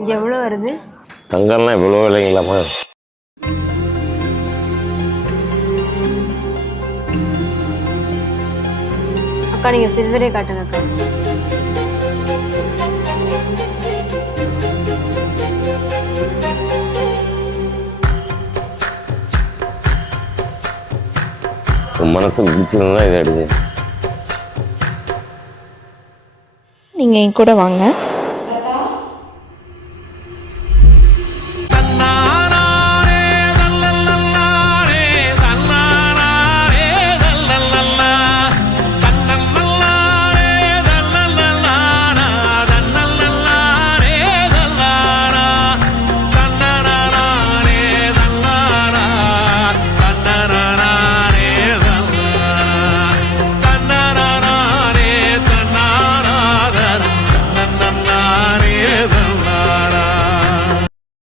இது எவ்வளோ வருது? தங்கம்லாம் இவ்வளோ விலைங்களாம்மா? அக்கா நீங்க சில்வரே காட்டுங்க அக்கா. மனசு பிடிச்சிருந்தா இதை எடுங்க. நீங்கள் என் கூட வாங்க.